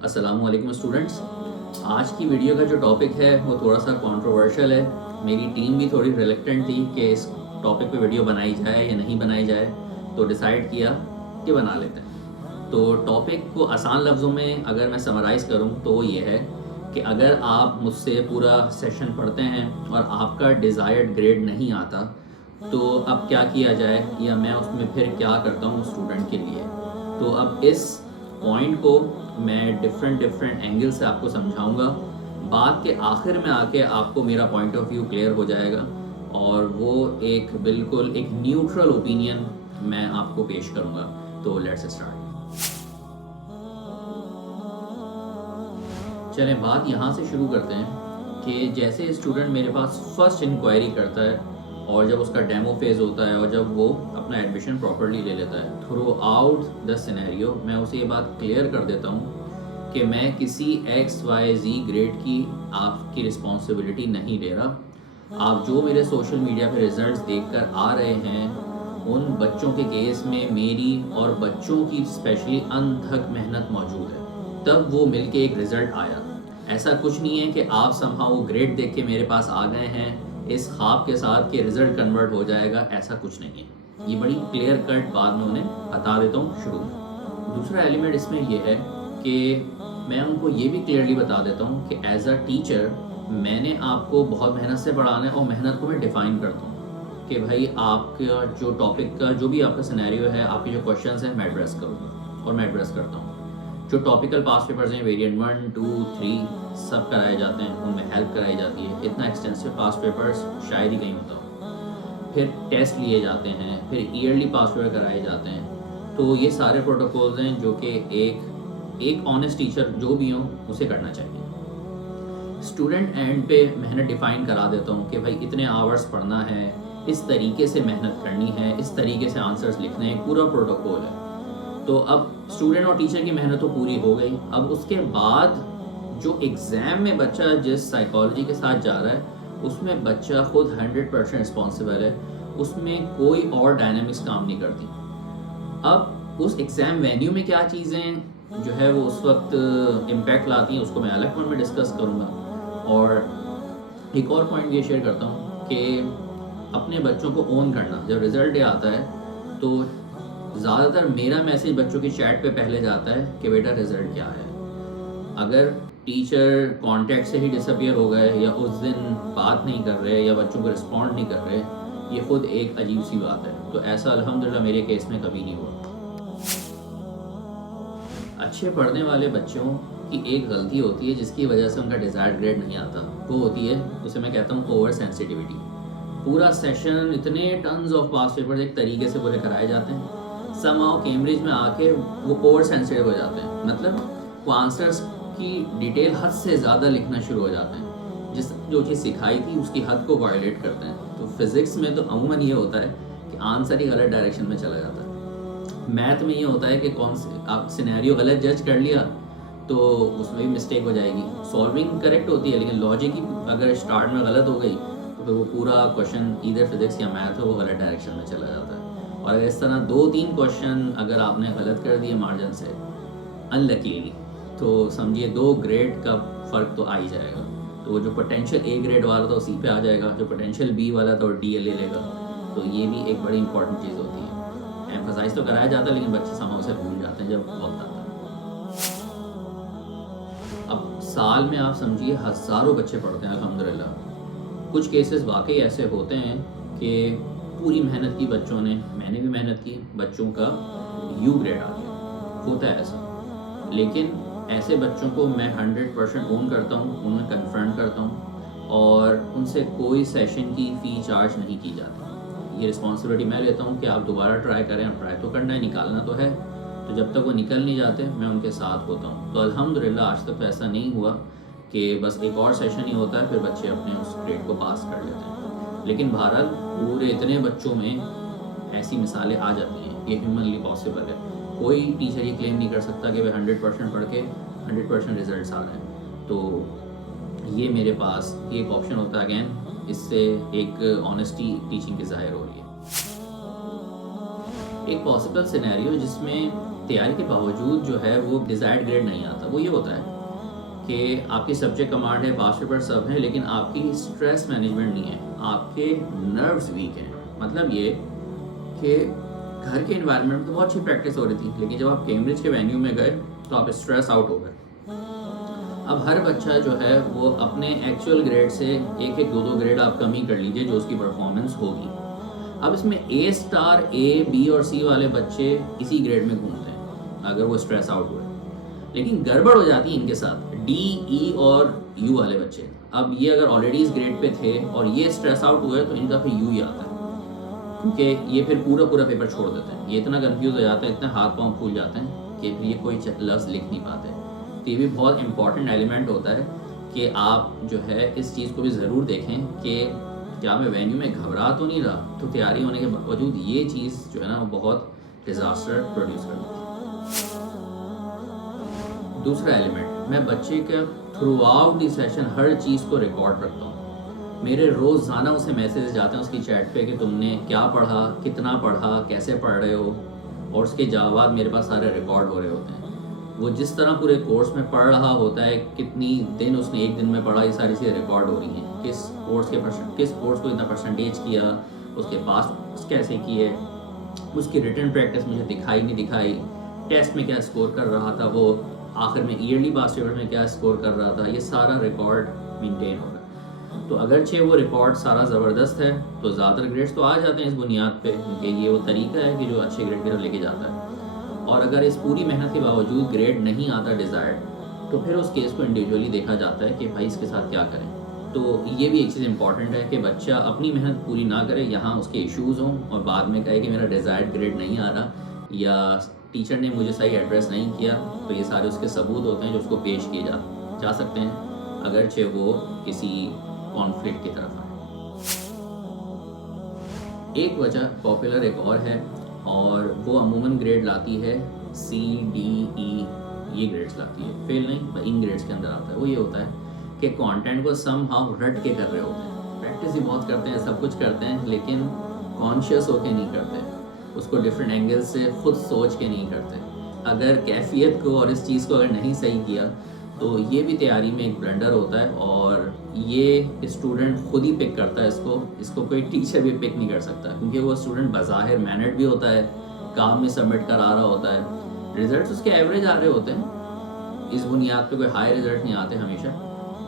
अस्सलामु अलैकुम स्टूडेंट्स। आज की वीडियो का जो टॉपिक है वो थोड़ा सा कंट्रोवर्शियल है। मेरी टीम भी थोड़ी रिलेक्टेंट थी कि इस टॉपिक पे वीडियो बनाई जाए या नहीं बनाई जाए, तो डिसाइड किया कि बना लेते हैं। तो टॉपिक को आसान लफ्ज़ों में अगर मैं समराइज़ करूं तो वो ये है कि अगर आप मुझसे पूरा सेशन पढ़ते हैं और आपका डिज़ायर्ड ग्रेड नहीं आता, तो अब क्या किया जाए या मैं उसमें फिर क्या करता हूँ स्टूडेंट के लिए। तो अब इस पॉइंट को मैं डिफरेंट एंगल से आपको समझाऊंगा। बात के आखिर में आके आपको मेरा पॉइंट ऑफ व्यू क्लियर हो जाएगा और वो एक बिल्कुल एक न्यूट्रल ओपिनियन मैं आपको पेश करूंगा। तो लेट्स स्टार्ट। चलें बात यहाँ से शुरू करते हैं कि जैसे स्टूडेंट मेरे पास फर्स्ट इंक्वायरी करता है और जब उसका डेमो फेज़ होता है और जब वो अपना एडमिशन प्रॉपरली ले लेता है, थ्रू आउट द सिनेरियो मैं उसे ये बात क्लियर कर देता हूँ कि मैं किसी XYZ ग्रेड की आपकी रिस्पॉन्सिबिलिटी नहीं ले रहा। आप जो मेरे सोशल मीडिया पे रिजल्ट्स देखकर आ रहे हैं, उन बच्चों के केस में मेरी और बच्चों की स्पेशली अनथक मेहनत मौजूद है, तब वो मिलके एक रिज़ल्ट आया। ऐसा कुछ नहीं है कि आप समहाउ वो ग्रेड देख के मेरे पास आ गए हैं इस ख्वाब के साथ कि रिज़ल्ट कन्वर्ट हो जाएगा, ऐसा कुछ नहीं है। ये बड़ी क्लियर कट बात मैं उन्हें बता देता हूँ शुरू में। दूसरा एलिमेंट इसमें यह है कि मैं उनको ये भी क्लियरली बता देता हूँ कि एज अ टीचर मैंने आपको बहुत मेहनत से पढ़ाना है और मेहनत को मैं डिफ़ाइन करता हूँ कि भाई आपका जो टॉपिक का जो भी आपका सिनेरियो है, आपके जो क्वेश्चंस हैं, मैं एड्रेस करूँगा और मैं एड्रेस करता हूँ। जो टॉपिकल पास पेपर्स हैं, वेरिएंट 1, 2, 3 सब कराए जाते हैं, उनमें हेल्प कराई जाती है। इतना एक्सटेंसिव पास पेपर्स शायद ही कहीं होता हो। फिर टेस्ट लिए जाते हैं, फिर ईयरली पास पेपर कराए जाते हैं। तो ये सारे प्रोटोकॉल्स हैं जो कि एक ऑनेस्ट टीचर जो भी हो उसे करना चाहिए। स्टूडेंट एंड पे मेहनत डिफ़ाइन करा देता हूँ कि भाई इतने आवर्स पढ़ना है, इस तरीके से मेहनत करनी है, इस तरीके से आंसर्स लिखने हैं, पूरा प्रोटोकॉल है। तो अब स्टूडेंट और टीचर की मेहनत तो पूरी हो गई। अब उसके बाद जो एग्ज़ाम में बच्चा जिस साइकोलॉजी के साथ जा रहा है, उसमें बच्चा खुद 100% रिस्पॉन्सिबल है, उसमें कोई और डायनामिक्स काम नहीं करती। अब उस एग्ज़ाम वेन्यू में क्या चीज़ें जो है वो उस वक्त इम्पैक्ट लाती हैं, उसको मैं अलग पॉइंट में डिस्कस करूँगा। और एक और पॉइंट ये शेयर करता हूँ कि अपने बच्चों को ओन करना। जब रिज़ल्ट डे आता है तो ज़्यादातर मेरा मैसेज बच्चों की चैट पे पहले जाता है कि बेटा रिज़ल्ट क्या है। अगर टीचर कांटेक्ट से ही डिसअपियर हो गए या उस दिन बात नहीं कर रहे या बच्चों को रिस्पॉन्ड नहीं कर रहे, ये खुद एक अजीब सी बात है। तो ऐसा अल्हम्दुलिल्लाह मेरे केस में कभी नहीं हुआ। अच्छे पढ़ने वाले बच्चों की एक गलती होती है जिसकी वजह से उनका डिज़ायर्ड ग्रेड नहीं आता। वो होती है, उसे मैं कहता हूँ ओवर सेंसिटिविटी। पूरा सेशन इतने टन्स ऑफ पास पेपर्स एक तरीके से पूरे कराए जाते हैं, समहाउ कैम्ब्रिज में आके वो ओवर सेंसिटिव हो जाते हैं। मतलब वो आंसर्स की डिटेल हद से ज़्यादा लिखना शुरू हो जाते हैं, जो चीज़ सिखाई थी उसकी हद को वायलेट करते हैं। तो फिज़िक्स में तो अमूमन ये होता है कि आंसर ही गलत डायरेक्शन में चला जाता है। मैथ में ये होता है कि कौन से आप सिनेरियो गलत जज कर लिया तो उसमें भी मिस्टेक हो जाएगी। सॉल्विंग करेक्ट होती है लेकिन लॉजिक ही अगर स्टार्ट में गलत हो गई तो फिर वो पूरा क्वेश्चन इधर फिज़िक्स या मैथ है वो गलत डायरेक्शन में चला जाता है। और अगर इस तरह 2-3 क्वेश्चन अगर आपने गलत कर दिए मार्जिन से अनलकीली, तो समझिए 2 ग्रेड का फ़र्क तो आ ही जाएगा। तो जो पोटेंशियल A ग्रेड वाला था वो C पे आ जाएगा, जो पोटेंशियल B वाला था वो D ले लेगा। तो ये भी एक बड़ी इंपॉर्टेंट चीज़ होती है। एम्फसाइज तो कराया जाता है लेकिन बच्चे समाव से भूल जाते हैं जब वक्त आता है। अब साल में आप समझिए हज़ारों बच्चे पढ़ते हैं अल्हम्दुलिल्लाह। कुछ केसेस वाकई ऐसे होते हैं कि पूरी मेहनत की बच्चों ने, मैंने भी मेहनत की, बच्चों का U ग्रेड आ गया, होता है ऐसा। लेकिन ऐसे बच्चों को मैं 100% ओन करता हूँ, उन्हें कन्फ्रंट करता हूँ और उनसे कोई सेशन की फ़ी चार्ज नहीं की जाती। ये रिस्पॉन्सिबिलिटी मैं लेता हूँ कि आप दोबारा ट्राई करें, आप ट्राई तो करना है, निकालना तो है। तो जब तक वो निकल नहीं जाते मैं उनके साथ होता हूँ। तो अल्हम्दुलिल्लाह आज तक तो ऐसा नहीं हुआ कि बस एक और सेशन ही होता है फिर बच्चे अपने उस ग्रेड को पास कर लेते हैं। लेकिन बहरहाल पूरे इतने बच्चों में ऐसी मिसालें आ जाती हैं, ये ह्यूमनली पॉसिबल है। कोई टीचर ये क्लेम नहीं कर सकता कि वह 100% पढ़ के 100% रिजल्ट्स आ रहे हैं। तो ये मेरे पास एक ऑप्शन होता है। अगेन इससे एक ऑनेस्टी टीचिंग की ज़ाहिर हो रही है। एक पॉसिबल सिनेरियो जिसमें तैयारी के बावजूद जो है वो डिज़ायर्ड ग्रेड नहीं आता। वो ये होता है कि आपकी सब्जेक्ट कमांड है, पास पेपर सब है, लेकिन आपकी स्ट्रेस मैनेजमेंट नहीं है, आपके नर्व्स वीक हैं। मतलब ये कि घर के इन्वायरमेंट में तो बहुत अच्छी प्रैक्टिस हो रही थी, लेकिन जब आप कैम्ब्रिज के वेन्यू में गए तो आप स्ट्रेस आउट हो गए। अब हर बच्चा जो है वो अपने एक्चुअल ग्रेड से एक एक दो दो ग्रेड आप कम ही कर लीजिए जो उसकी परफॉर्मेंस होगी। अब इसमें ए स्टार, ए, बी और सी वाले बच्चे इसी ग्रेड में घूमते हैं अगर वो स्ट्रेस आउट हुए, लेकिन गड़बड़ हो जाती है इनके साथ डी, ई और यू वाले बच्चे। अब ये अगर ऑलरेडी इस ग्रेड पे थे और ये स्ट्रेस आउट हुए तो इनका फिर यू ही आता है, क्योंकि ये फिर पूरा पेपर छोड़ देते हैं। ये इतना कंफ्यूज हो जाते हैं, इतने हाथ पाँव फूल जाते हैं कि ये कोई लफ्ज़ लिख नहीं पाते। तो ये भी बहुत इंपॉर्टेंट एलिमेंट होता है कि आप जो है इस चीज़ को भी ज़रूर देखें कि क्या मैं वेन्यू में घबरा तो नहीं रहा। तो तैयारी होने के बावजूद ये चीज़ जो है ना वो बहुत डिज़ास्टर प्रोड्यूस कर देती है। दूसरा एलिमेंट, मैं बच्चे का थ्रू आउट द सेशन हर चीज़ को रिकॉर्ड रखता हूँ। मेरे रोज़ाना उसे मैसेजेस जाते हैं उसकी चैट पे कि तुमने क्या पढ़ा, कितना पढ़ा, कैसे पढ़ रहे हो, और उसके जवाब मेरे पास सारे रिकॉर्ड हो रहे होते हैं। वो जिस तरह पूरे कोर्स में पढ़ रहा होता है, कितनी दिन उसने एक दिन में पढ़ा, ये सारी चीज़ें रिकॉर्ड हो रही हैं। किस कोर्स को इतना परसेंटेज किया, उसके पास कैसे किए, उसकी रिटन प्रैक्टिस मुझे दिखाई नहीं दिखाई, टेस्ट में क्या स्कोर कर रहा था, वो आखिर में ईयरली पास पेपर में क्या स्कोर कर रहा था, ये सारा रिकॉर्ड मेंटेन होगा। तो अगरचे वो रिकॉर्ड सारा ज़बरदस्त है तो ज़्यादातर ग्रेड्स तो आ जाते हैं इस बुनियाद पे, क्योंकि ये वो तरीका है कि जो अच्छे ग्रेड की तरफ लेके जाता है। और अगर इस पूरी मेहनत के बावजूद ग्रेड नहीं आता डिज़ायर्ड, तो फिर उस केस को इंडिविजुअली देखा जाता है कि भाई इसके साथ क्या करें। तो ये भी एक चीज़ इंपॉर्टेंट है कि बच्चा अपनी मेहनत पूरी ना करे, यहाँ उसके इश्यूज़ हों और बाद में कहे कि मेरा डिज़ायर्ड ग्रेड नहीं आ रहा या टीचर ने मुझे सही एड्रेस नहीं किया। तो ये सारे उसके सबूत होते हैं जो उसको पेश किए जा सकते हैं, अगरचे वो किसी कॉन्फ्लिक्ट की तरफ आए। एक वजह पॉपुलर एक और है, और वो अमूमन ग्रेड लाती है सी, डी, ई, ये ग्रेड्स लाती है, फेल नहीं इन ग्रेड्स के अंदर आता है। वो ये होता है कि कंटेंट को सम हाउ रट के कर रहे होते हैं, प्रैक्टिस भी बहुत करते हैं, सब कुछ करते हैं, लेकिन कॉन्शियस होके नहीं करते, उसको डिफरेंट एंगल से खुद सोच के नहीं करते। अगर कैफियत को और इस चीज़ को अगर नहीं सही किया तो ये भी तैयारी में एक ब्लंडर होता है, और ये स्टूडेंट खुद ही पिक करता है इसको कोई टीचर भी पिक नहीं कर सकता, क्योंकि वो स्टूडेंट बाज़ाहिर मैनर्ड भी होता है, काम में सबमिट करा रहा होता है, रिजल्ट्स उसके एवरेज आ रहे होते हैं, इस बुनियाद पे कोई हाई रिजल्ट नहीं आते हमेशा।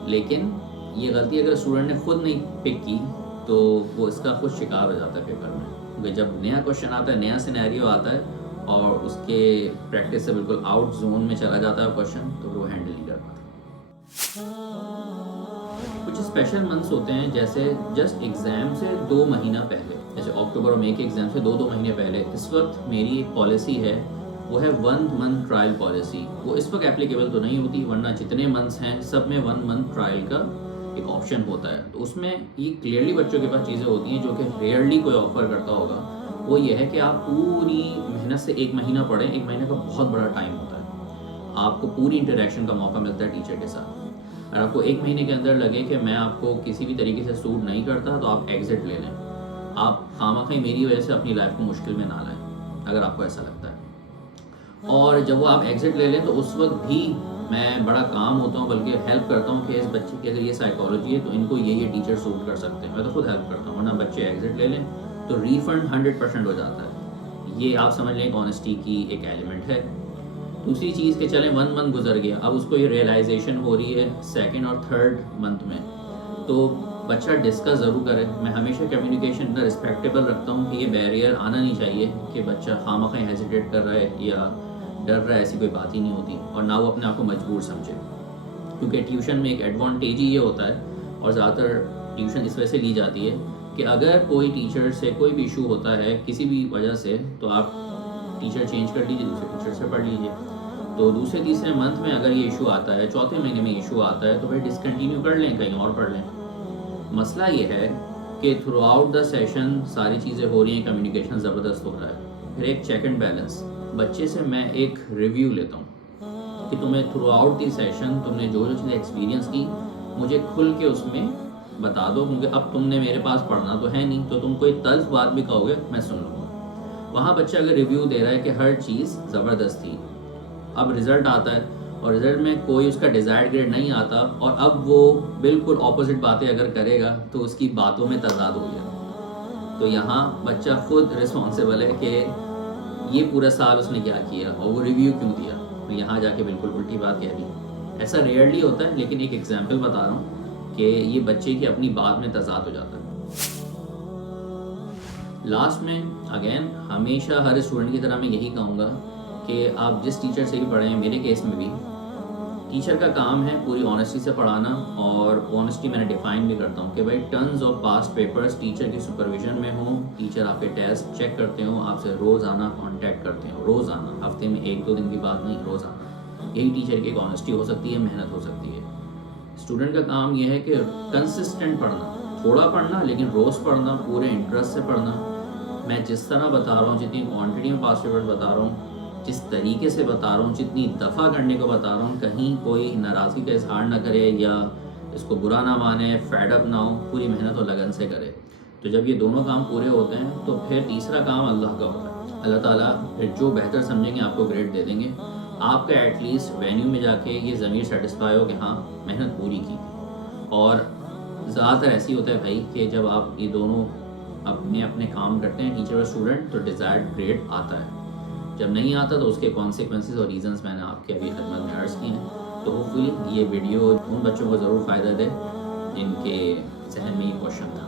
लेकिन ये गलती अगर स्टूडेंट ने खुद नहीं पिक की तो वो इसका खुद शिकार हो जाता है पेपर में, क्योंकि जब नया क्वेश्चन आता है, नया सिनेरियो आता है और उसके प्रैक्टिस से बिल्कुल आउट जोन में चला जाता है क्वेश्चन, तो वो हैंडल नहीं कर पाता। कुछ स्पेशल मंथ्स होते हैं, जैसे जस्ट एग्ज़ाम से 2 महीना पहले, जैसे अक्टूबर और मई के एग्ज़ाम से 2 महीने पहले, इस वक्त मेरी एक पॉलिसी है, वो है 1 मंथ ट्रायल पॉलिसी। वो इस वक्त एप्लीकेबल तो नहीं होती, वरना जितने मंथ्स हैं सब में 1 मंथ ट्रायल का एक ऑप्शन होता है। तो उसमें ये क्लियरली बच्चों के पास चीज़ें होती हैं जो कि रेयरली कोई ऑफर करता होगा। वो ये है कि आप पूरी मेहनत से 1 महीना पढ़ें। 1 महीने का बहुत बड़ा टाइम होता है, आपको पूरी इंटरेक्शन का मौका मिलता है टीचर के साथ। अगर आपको 1 महीने के अंदर लगे कि मैं आपको किसी भी तरीके से सूट नहीं करता, तो आप एग्ज़िट ले लें। आप खामखा मेरी वजह से अपनी लाइफ को मुश्किल में ना लाएं, अगर आपको ऐसा लगता है। और जब वो आप एग्ज़िट ले लें तो उस वक्त भी मैं बड़ा काम होता हूँ, बल्कि हेल्प करता हूँ कि इस बच्चे की अगर ये साइकोलॉजी है तो इनको ये टीचर सूट कर सकते हैं। मैं तो खुद हेल्प करता हूँ, वरना बच्चे एग्ज़िट ले लें तो रिफ़ंड 100% हो जाता है। ये आप समझ लें ऑनेस्टी की एक एलिमेंट है। दूसरी चीज़ के चलें 1 मंथ गुजर गया, अब उसको ये रियलाइजेशन हो रही है 2nd और 3rd मंथ में, तो बच्चा डिस्कस ज़रूर करे। मैं हमेशा कम्युनिकेशन इतना रिस्पेक्टेबल रखता हूँ कि ये बैरियर आना नहीं चाहिए कि बच्चा खामखा हेजिटेट कर रहा है या डर रहा है, ऐसी कोई बात ही नहीं होती। और ना वो अपने आप को मजबूर समझे, क्योंकि ट्यूशन में एक एडवांटेज ही ये होता है, और ज़्यादातर ट्यूशन इस वजह से ली जाती है कि अगर कोई टीचर से कोई भी इशू होता है किसी भी वजह से, तो आप टीचर चेंज कर लीजिए, दूसरे टीचर से पढ़ लीजिए। तो दूसरे तीसरे मंथ में अगर ये इशू आता है, चौथे महीने में इशू आता है, तो फिर डिसकंटिन्यू कर लें, कहीं और पढ़ लें। मसला ये है कि थ्रू आउट द सेशन सारी चीज़ें हो रही हैं, कम्युनिकेशन ज़बरदस्त हो रहा है, फिर एक चेक एंड बैलेंस। बच्चे से मैं एक रिव्यू लेता हूँ कि तुम्हें थ्रू आउट दी सेशन तुमने जो जो चीज़ें एक्सपीरियंस की, मुझे खुल के उसमें बता दो, क्योंकि अब तुमने मेरे पास पढ़ना तो है नहीं, तो तुम कोई तल्ख बात भी कहोगे मैं सुन लूँगा। वहाँ बच्चा अगर रिव्यू दे रहा है कि हर चीज़ ज़बरदस्त थी, अब रिज़ल्ट आता है और रिज़ल्ट में कोई उसका डिज़ायर्ड ग्रेड नहीं आता और अब वो बिल्कुल ऑपोजिट बातें अगर करेगा तो उसकी बातों में तज़ाद हो गया। तो यहाँ बच्चा खुद रिस्पॉन्सिबल है कि ये पूरा साल उसने क्या किया और वो रिव्यू क्यों दिया, तो यहाँ जाके बिल्कुल उल्टी बात कह दी। ऐसा रेयरली होता है, लेकिन एक एग्जाम्पल बता रहा हूँ कि ये बच्चे की अपनी बात में तज़ाद हो जाता है। लास्ट में अगेन हमेशा हर स्टूडेंट की तरह मैं यही कहूँगा कि आप जिस टीचर से भी पढ़ें, मेरे केस में भी टीचर का काम है पूरी ऑनेस्टी से पढ़ाना, और ऑनेस्टी मैंने डिफ़ाइन भी करता हूँ कि भाई tons of past papers teacher की सुपरविजन में हो, टीचर आपके टेस्ट चेक करते हो, आपसे रोज़ाना कांटेक्ट करते हो, रोज़ाना, हफ्ते में 1-2 दिन की बात नहीं, रोज़ाना। यही टीचर की एक ऑनेस्टी हो सकती है, मेहनत हो सकती है। स्टूडेंट का काम यह है कि कंसिस्टेंट पढ़ना, थोड़ा पढ़ना लेकिन रोज़ पढ़ना, पूरे इंटरेस्ट से पढ़ना। मैं जिस तरह बता रहा हूँ, जितनी क्वांटिटी में पास्ट पेपर्स बता रहा हूँ, जिस तरीके से बता रहा हूँ, जितनी दफ़ा करने को बता रहा हूँ, कहीं कोई नाराज़गी का इजहार ना करे या इसको बुरा ना माने, फेड अप ना हो, पूरी मेहनत और लगन से करे। तो जब ये दोनों काम पूरे होते हैं तो फिर तीसरा काम अल्लाह का होता है। अल्लाह ताला फिर जो बेहतर समझेंगे आपको ग्रेड दे देंगे। आपका एटलीस्ट वेन्यू में जाके ये ज़मीर सेटिस्फाई हो कि हाँ मेहनत पूरी की। और ज़्यादातर ऐसी होता है भाई कि जब आप ये दोनों अपने अपने काम करते हैं, टीचर और स्टूडेंट, तो डिज़ायर्ड ग्रेड आता है। जब नहीं आता तो उसके कॉन्सिक्वेंसेस और रीज़न्स मैंने आपके अभी खिदमत में अर्ज़ किए हैं। तो होपफुली ये वीडियो उन बच्चों को ज़रूर फ़ायदा दे जिनके जहन में ये क्वेश्चन था।